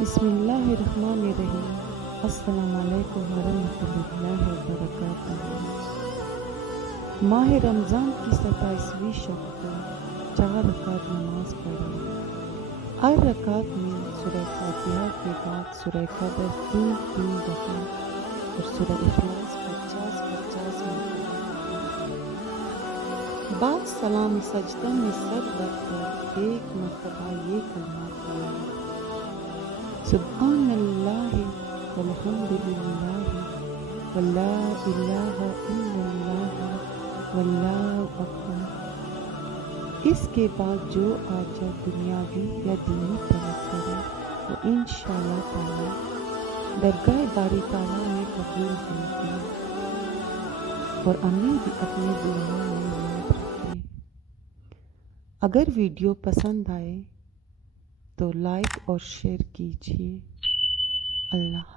بسم اللہ الرحمن الرحیم۔ السلام علیکم ورحمۃ اللہ وبرکاتہ۔ ماہ رمضان کی 27ویں شب کو 4 رکعت نماز پڑھیں۔ ہر رکعت میں سورہ فاتحہ کے بعد سورہ قدر 3 دفعہ اور سورہ اخلاص 50 مرتبہ۔ بعد سلام سجدہ میں سر رکھ کر ایک مرتبہ یہ کلمات پڑھیں: سبحان اللہ والحمد للہ ولا الہ الا اللہ واللہ اکبر۔ اس کے بعد جو آج دنیاوی یا دینی طلب کرے وہ انشاءاللہ تعالی درگاہ باری تعالیٰ میں قبول ہوگی، اور ہمیں بھی اپنے دعاؤں میں یاد رکھیں۔ اگر ویڈیو پسند آئے تو لائک اور شیئر کیجیے۔ اللہ حافظ۔